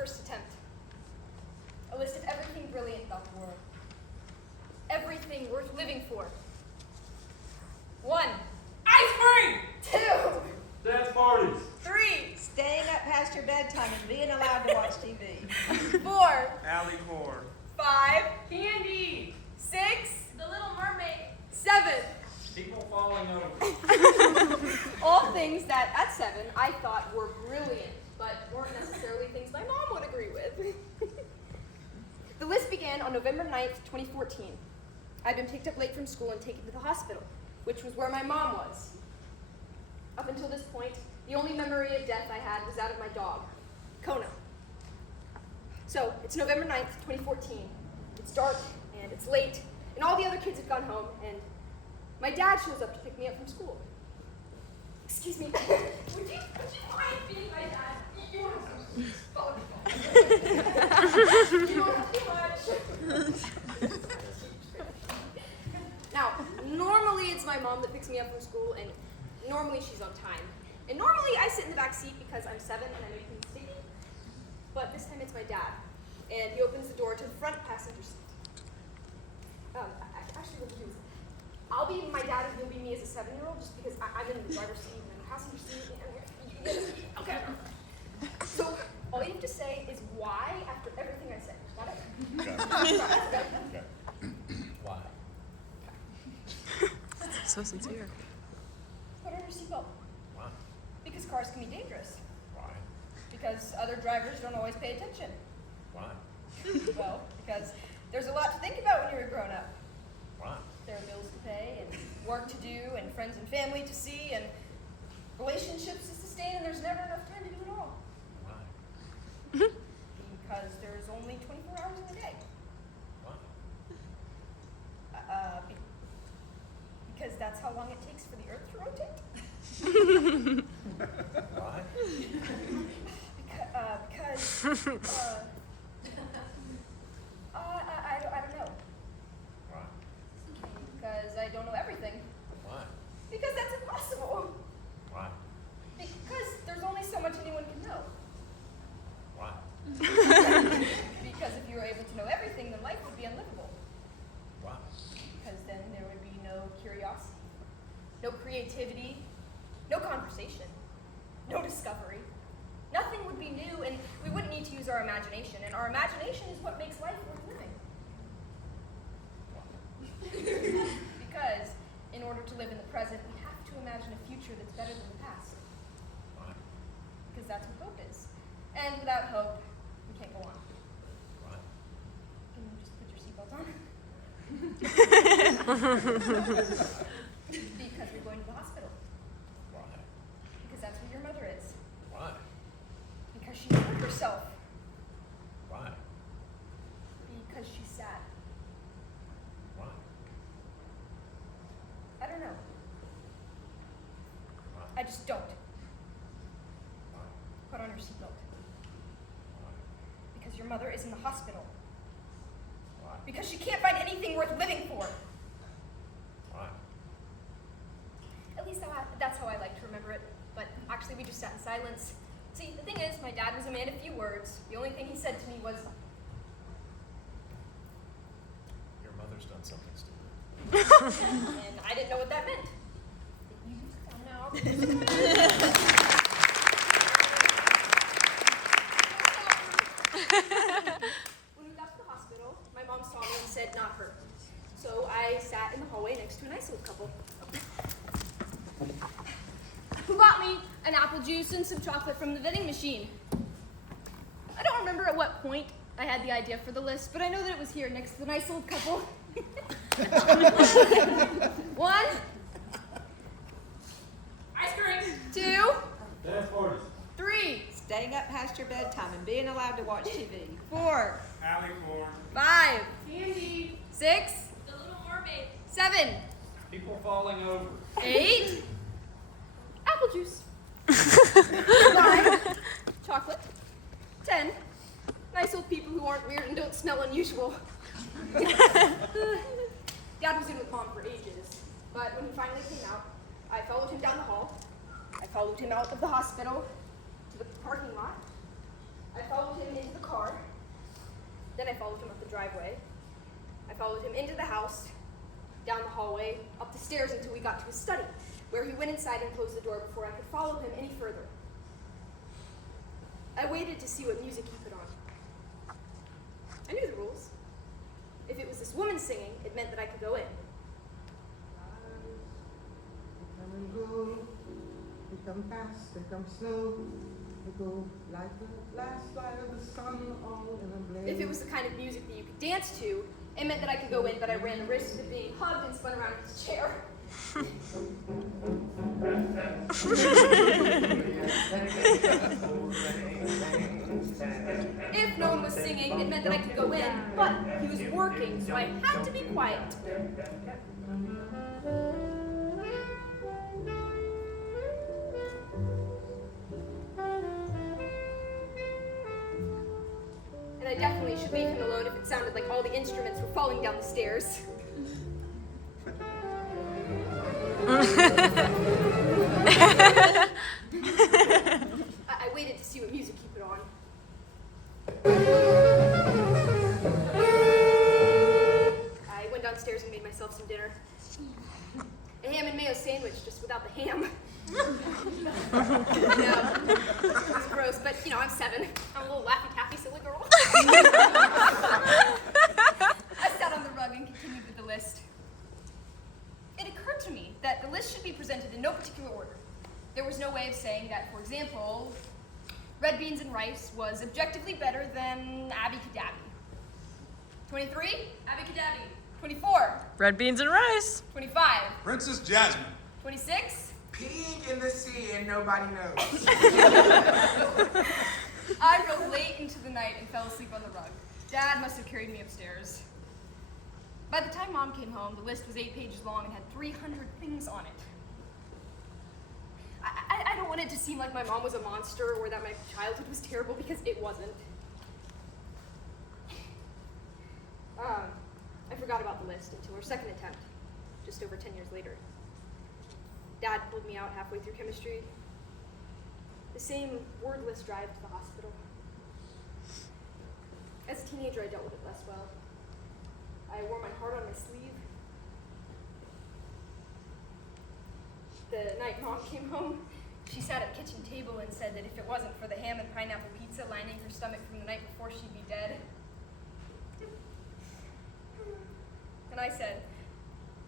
first attempt. A list of everything brilliant about the world. Everything worth living for. 1. Ice cream! 2. Dance parties. 3. Staying up past your bedtime and being allowed to watch TV. 4. Alley core. 5. Candy! 6. The Little Mermaid. 7. People falling over. All things that, at 7, I thought were brilliant, but weren't necessarily things my mom would agree with. The list began on November 9th, 2014. I'd been picked up late from school and taken to the hospital, which was where my mom was. Up until this point, the only memory of death I had was that of my dog, Kona. So, it's November 9th, 2014. It's dark, and it's late, and all the other kids have gone home, and my dad shows up to pick me up from school. Excuse me, would you mind being my dad? You don't have to follow me. You don't have to do much. Now, normally it's my mom that picks me up from school, and normally she's on time. And normally I sit in the back seat because I'm 7 and I make things sticky. But this time it's my dad, and he opens the door to the front passenger seat. Actually, what we'll do is, I'll be my dad and he'll be me as a 7-year-old, just because I'm in the driver's seat and the passenger seat. Okay. So all you have to say is why after everything I say. Got it? Okay. Why? So sincere. Put on your seatbelt. Why? Because cars can be dangerous. Why? Because other drivers don't always pay attention. Why? Well, because there's a lot to think about when you're a grown-up. Why? There are bills to pay, and work to do, and friends and family to see, and relationships to sustain, and there's never enough time to do it all. Why? Because there's only 24 hours in a day. Why? Because that's how long it takes for the Earth to rotate. Why? I don't know. Why? Because I don't know everything. Why? Because that's impossible. Why? Because there's only so much anyone can know. Why? Because if you were able to know everything, then life would be unlivable. Why? Because then there would be no curiosity, no creativity, no conversation, no discovery. Nothing would be new, and we wouldn't need to use our imagination, and our imagination is what makes life worth living. Because in order to live in the present, we have to imagine a future that's better than the past. Why? Because that's what hope is. And without hope, we can't go on. Why? Can you just put your seatbelt on? Because we're going to the hospital. Why? Because that's where your mother is. Why? Because she hurt herself. Why? Because she's sad. Why? I don't know. Why? I just don't. Why? Put on your seatbelt. Why? Because your mother is in the hospital. Why? Because she can't find anything worth living for. Why? At least that's how I like to remember it. But actually, we just sat in silence. See, the thing is, my dad was a man of few words. The only thing he said to me was, Your mother's done something stupid. and I didn't know what that meant. You found out. When we got to the hospital, my mom saw me and said, not her. So I sat in the hallway next to a nice little couple. Who bought me an apple juice and some chocolate from the vending machine. I don't remember at what point I had the idea for the list, but I know that it was here next to the nice little couple. 1. Ice cream! 2. Dance parties. 3. Staying up past your bedtime and being allowed to watch TV. 4. Alley core. 5. Candy. 6. The Little Mermaid. 7. People falling over. 8. Apple juice. 9. Chocolate. 10. Nice old people who aren't weird and don't smell unusual. Dad was in with Mom for ages, but when he finally came out, I followed him down the hall. I followed him out of the hospital to the parking lot. I followed him into the followed him up the driveway. I followed him into the house, down the hallway, up the stairs until we got to his study, where he went inside and closed the door before I could follow him any further. I waited to see what music he put on. I knew the rules. If it was this woman singing, it meant that I could go in. They come and go, they come fast, they come slow, they go like the last light of the sun, all in a blaze. If it was the kind of music that you could dance to, it meant that I could go in, but I ran the risk of being hugged and spun around in his chair. If no one was singing, it meant that I could go in, but he was working, so I had to be quiet. And I definitely should leave him alone if it sounded like all the instruments were falling down the stairs. I waited to see what music he put on. I went downstairs and made myself some dinner. A ham and mayo sandwich, just without the ham. No, it was gross, but you know, I'm 7. I'm a little laffy-taffy silly girl. I sat on the rug and continued with the list. It occurred to me that the list should be presented in no particular order. There was no way of saying that, for example, red beans and rice was objectively better than Abby Cadabby. 23? Abby Cadabby. 24. Red beans and rice. 25. Princess Jasmine. 26. Peeing in the sea and nobody knows. I rode late into the night and fell asleep on the rug. Dad must have carried me upstairs. By the time Mom came home, the list was 8 pages long and had 300 things on it. I don't want it to seem like my mom was a monster or that my childhood was terrible, because it wasn't. I forgot about the list until our second attempt, just over 10 years later. Dad pulled me out halfway through chemistry. The same wordless drive to the hospital. As a teenager, I dealt with it less well. I wore my heart on my sleeve. The night Mom came home, she sat at the kitchen table and said that if it wasn't for the ham and pineapple pizza lining her stomach from the night before, she'd be dead. And I said,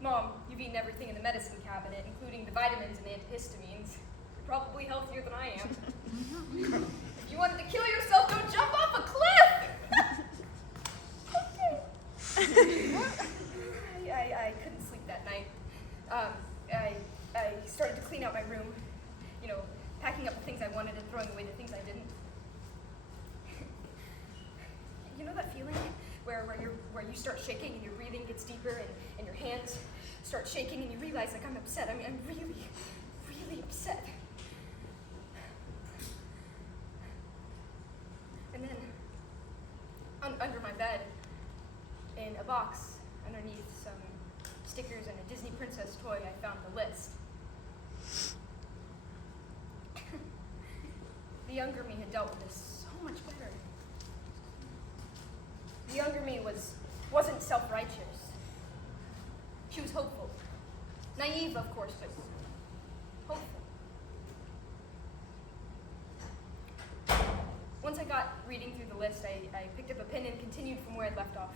Mom, you've eaten everything in the medicine cabinet, including the vitamins and antihistamines. You're probably healthier than I am. If you wanted to kill yourself, don't jump off a cliff! Okay. I couldn't sleep that night. I started to clean out my room, you know, packing up the things I wanted and throwing away the things I didn't. You know that feeling where you start shaking and your breathing gets deeper and your hands start shaking and you realize, like, I'm upset. I mean, I'm really, really upset. And then, under my bed, in a box underneath some stickers and a Disney princess toy, I found the list. The younger me had dealt with this so much better. The younger me wasn't self-righteous. She was hopeful. Naive, of course, but hopeful. Once I got reading through the list, I picked up a pen and continued from where I'd left off.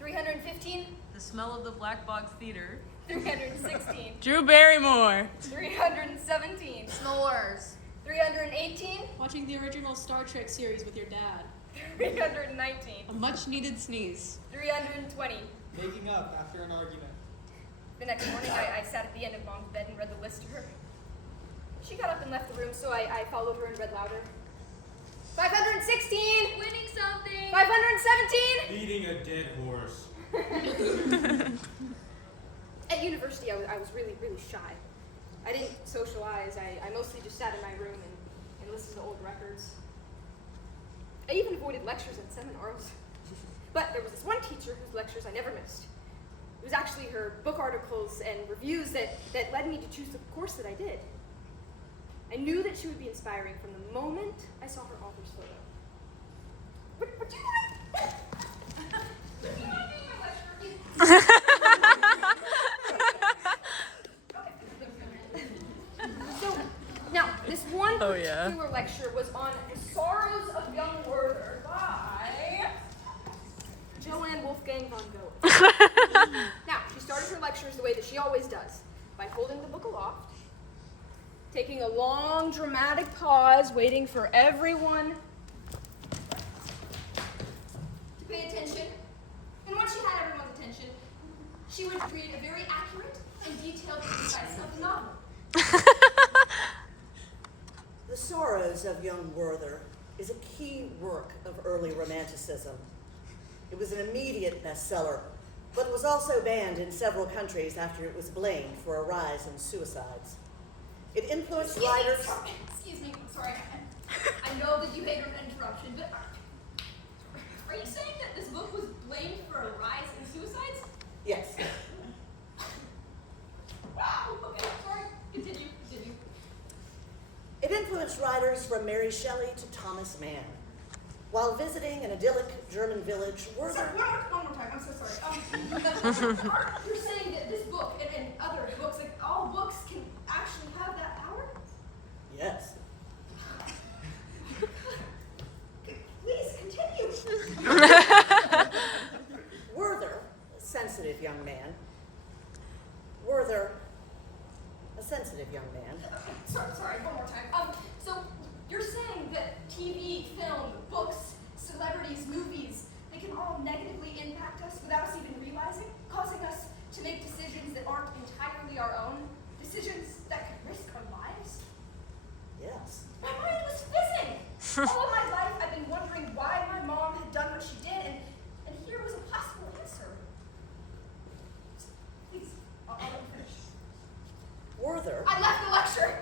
315, The Smell of the Black Box Theater. 316, Drew Barrymore. 317, S'mores. 318, Watching the original Star Trek series with your dad. 319, A much needed sneeze. 320. Making up after an argument. The next morning, I sat at the end of Mom's bed and read the list to her. She got up and left the room, so I followed her and read louder. 516! Winning something. 517! Beating a dead horse. At university, I was really, really shy. I didn't socialize. I mostly just sat in my room and listened to old records. I even avoided lectures and seminars. But there was this one teacher whose lectures I never missed. It was actually her book articles and reviews that led me to choose the course that I did. I knew that she would be inspiring from the moment I saw her author's photo. Would you mind? Would you mind being my lecturer? So, now, this one Oh, yeah. particular lecture was on Sorrows of Young Werther by Joanne Wolfgang von Goethe. Now, she started her lectures the way that she always does, by holding the book aloft, taking a long, dramatic pause, waiting for everyone to pay attention. And once she had everyone's attention, she would read a very accurate and detailed concise of the novel. The Sorrows of Young Werther is a key work of early Romanticism. It was an immediate bestseller, but was also banned in several countries after it was blamed for a rise in suicides. It influenced writers... Excuse me, I'm sorry. I know that you hate an interruption, but are you saying that this book was blamed for a rise in suicides? Yes. Wow, okay, sorry. Continue. It influenced writers from Mary Shelley to Thomas Mann. While visiting an idyllic German village, Werther... Sorry, one more time, I'm so sorry. You're saying that this book and other books, like all books, can actually have that power? Yes. Please continue. Werther, a sensitive young man. Werther, a sensitive young man. Sorry, one more time. So you're saying that TV, film, books, celebrities, movies, they can all negatively impact us without us even realizing, causing us to make decisions that aren't entirely our own, decisions that could risk our lives? Yes. My mind was fizzing. All of my life I've been wondering why my mom had done what she did, and here was a possible answer. Please, I'll let you finish. Werther... I left the lecture.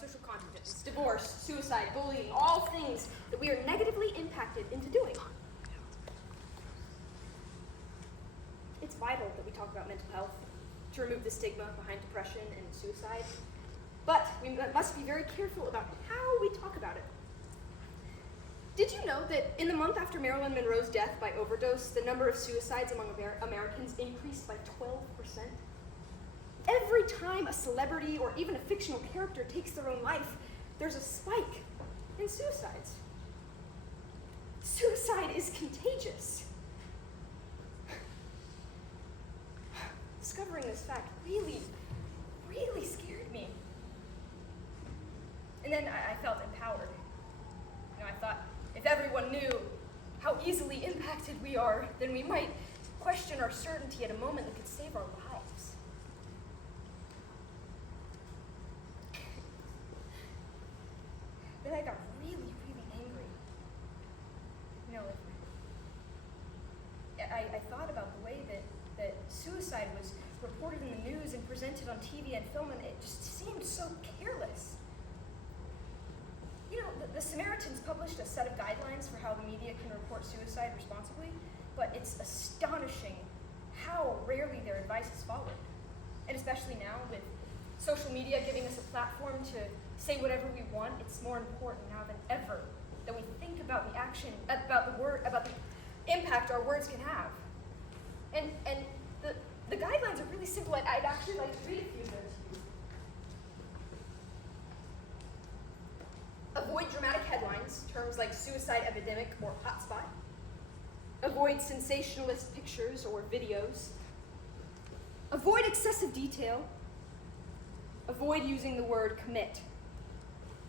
Social contradictions, divorce, suicide, bullying, all things that we are negatively impacted into doing. It's vital that we talk about mental health to remove the stigma behind depression and suicide, but we must be very careful about how we talk about it. Did you know that in the month after Marilyn Monroe's death by overdose, the number of suicides among Americans increased by 12%? Every time a celebrity or even a fictional character takes their own life, there's a spike in suicides. Suicide is contagious. Discovering this fact really scared me. And then I felt empowered. I thought, if everyone knew how easily impacted we are, then we might question our certainty at a moment that could save our lives. Then I got really angry. I thought about the way that suicide was reported in the news and presented on TV and film, and it just seemed so careless. The Samaritans published a set of guidelines for how the media can report suicide responsibly, but it's astonishing how rarely their advice is followed. And especially now, with social media giving us a platform to say whatever we want, it's more important now than ever that we think about the action, about the impact our words can have. And the guidelines are really simple. I'd actually like to read a few of those to you. Avoid dramatic headlines, terms like suicide epidemic or hotspot. Avoid sensationalist pictures or videos. Avoid excessive detail. Avoid using the word commit.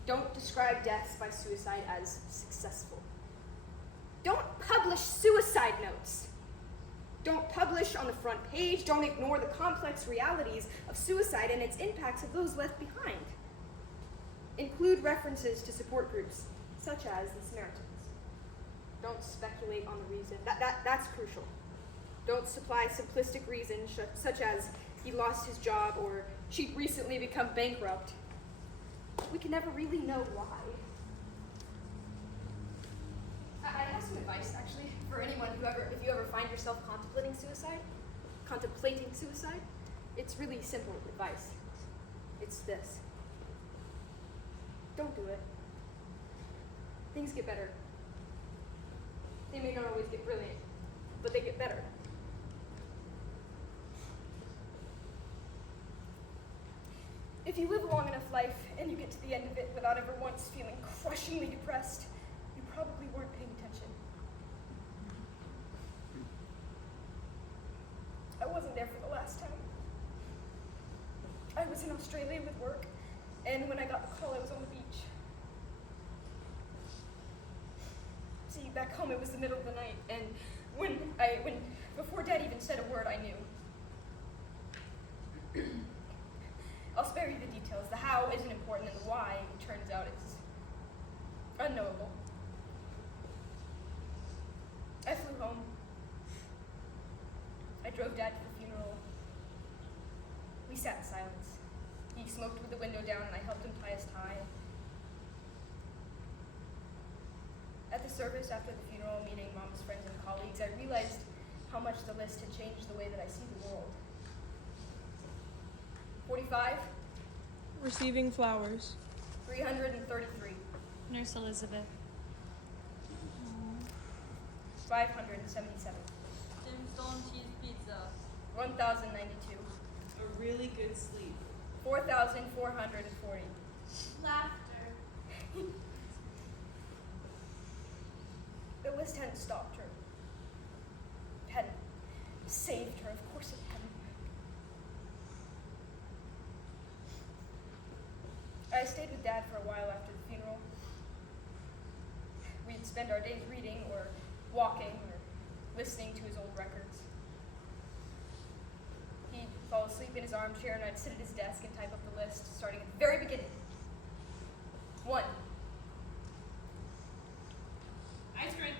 Don't describe deaths by suicide as successful. Don't publish suicide notes. Don't publish on the front page. Don't ignore the complex realities of suicide and its impacts of those left behind. Include references to support groups, such as the Samaritans. Don't speculate on the reason. That's crucial. Don't supply simplistic reasons, such as he lost his job or she'd recently become bankrupt. We can never really know why. I have some advice advice, actually, for anyone if you ever find yourself contemplating suicide, it's really simple advice. It's this. Don't do it. Things get better. They may not always get brilliant, but they get better. If you live a long enough life and you get to the end of it without ever once feeling crushingly depressed, you probably weren't paying attention. I wasn't there for the last time. I was in Australia with work, and when I got the call, I was on the beach. See, back home it was the middle of the night, and before Dad even said a word, I knew. I'll spare you the details. The how isn't important, and the why, it turns out, is unknowable. I flew home. I drove Dad to the funeral. We sat in silence. He smoked with the window down, and I helped him tie his tie. At the service after the funeral, meeting Mom's friends and colleagues, I realized how much the list had changed the way that I see the world. 45, Receiving flowers. 333, Nurse Elizabeth. 577, Tombstone cheese pizza. 1,092, A really good sleep. 4,440. Laughter. The list hadn't stopped her. Hadn't saved her, of course it hadn't. I stayed with Dad for a while after the funeral. We'd spend our days reading or walking or listening to his old records. He'd fall asleep in his armchair and I'd sit at his desk and type up the list, starting at the very beginning. 1. Ice cream.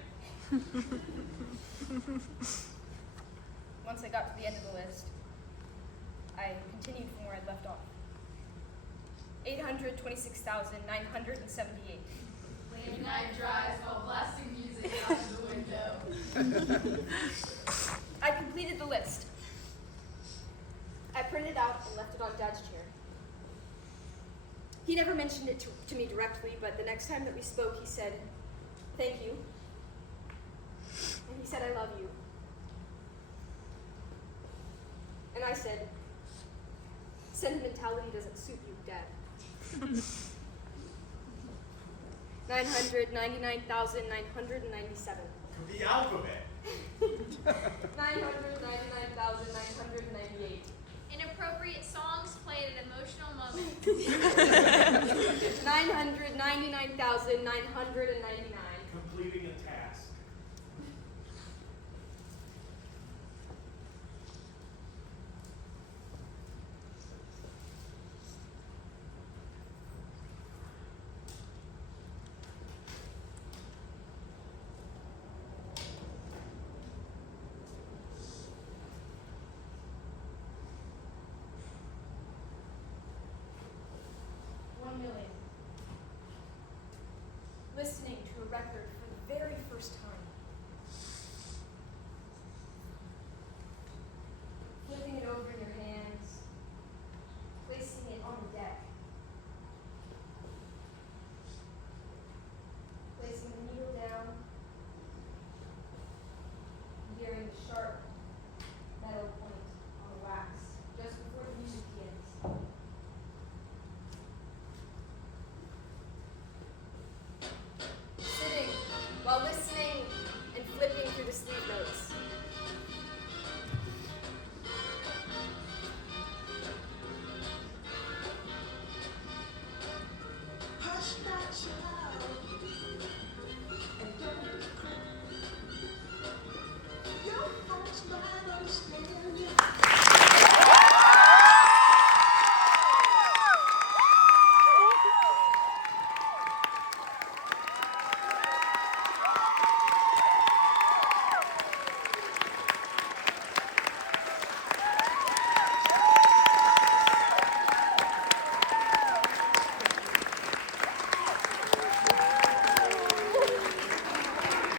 Once I got to the end of the list, I continued from where I'd left off. 826,978. Late night drives while blasting music out of the window. I completed the list. I printed it out and left it on Dad's chair. He never mentioned it to me directly, but the next time that we spoke, he said, "Thank you." And he said, "I love you." And I said, "Sentimentality doesn't suit you, Dad." 999,997. The alphabet. 999,998. Inappropriate songs played at emotional moments. 999,999. Completing a task. Listening to a record